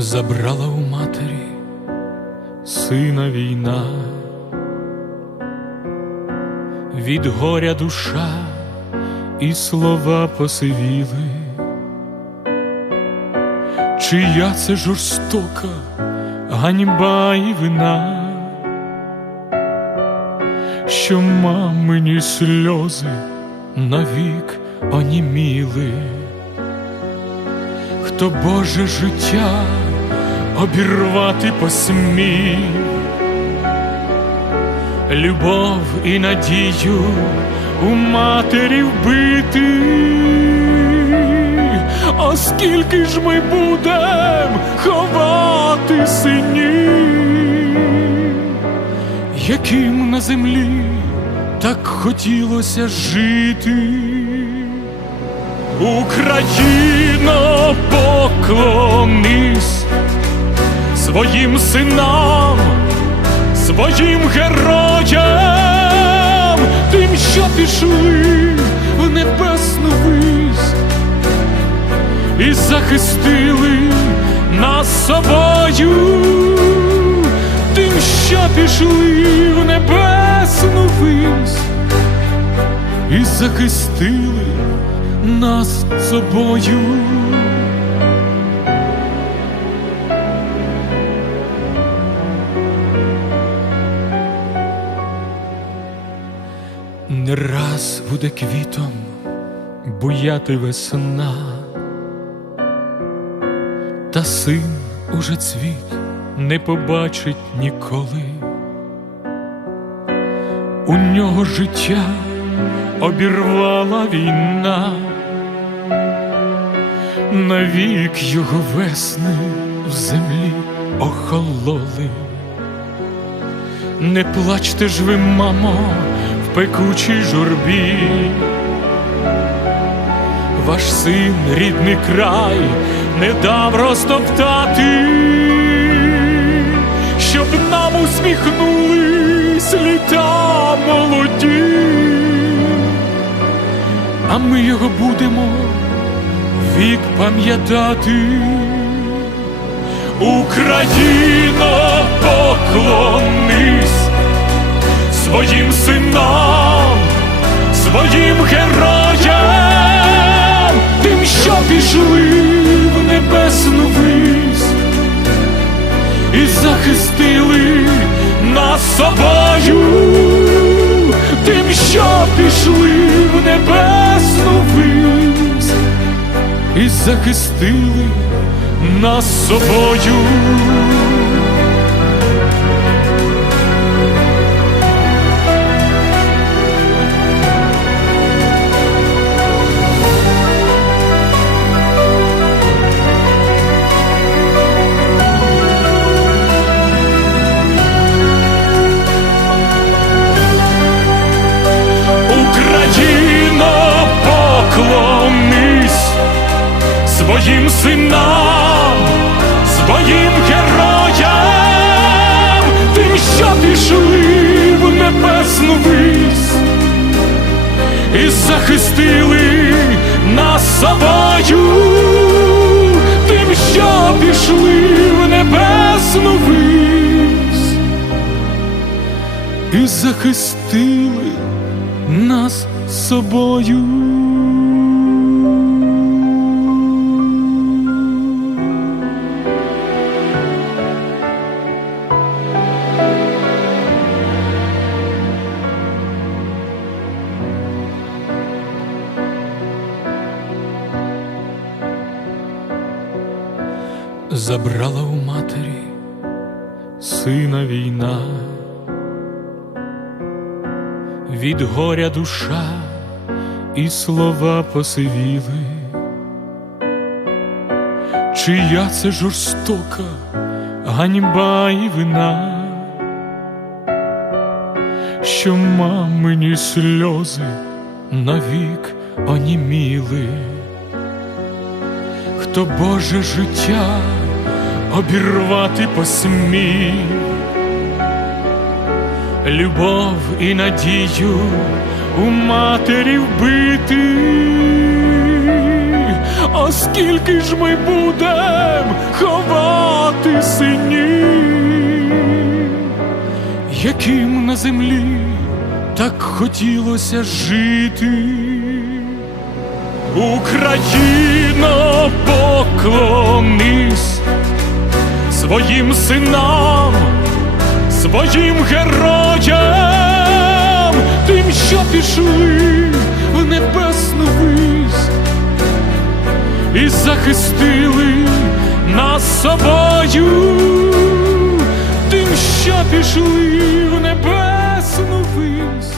Забрала у матері сина війна, від горя душа і слова посивіли, чия це жорстока ганьба і вина, що мамині сльози навік оніміли. Хто Боже життя обірвати посмів, любов і надію у матері вбити, оскільки ж ми будем ховати синів, яким на землі так хотілося жити. Україно, поклонись своїм синам, своїм героям, тим, що пішли в небесну вись і захистили нас собою, тим, що пішли в небесну вись і захистили нас собою. Не раз буде квітом буяти весна, та син уже цвіт не побачить ніколи. У нього життя обірвала війна, навік його весни в землі охололи. Не плачте ж ви, мамо, пекучій журбі, ваш син рідний край не дав розтоптати, щоб нам усміхнулись літа молоді. А ми його будемо вік пам'ятати. Україно, поклонись своїм синам, своїм героям, тим, що пішли в небесну вись і захистили нас собою, тим, що пішли в небесну вись і захистили нас собою. Своїм синам, своїм героям, тим, що пішли в небесну вись і захистили нас собою, тим, що пішли в небесну вись і захистили нас собою. Забрала у матері сина війна. Від горя душа і слова посивіли, чия це жорстока ганьба і вина, що мамині сльози навік оніміли, хто Боже життя обірвати посмів любов і надію у матері вбити, а скільки ж ми будем ховати синів, яким на землі так хотілося жити. Україно, поклонись своїм синам, своїм героям, тим, що пішли в небесну вись і захистили нас собою, тим, що пішли в небесну вись.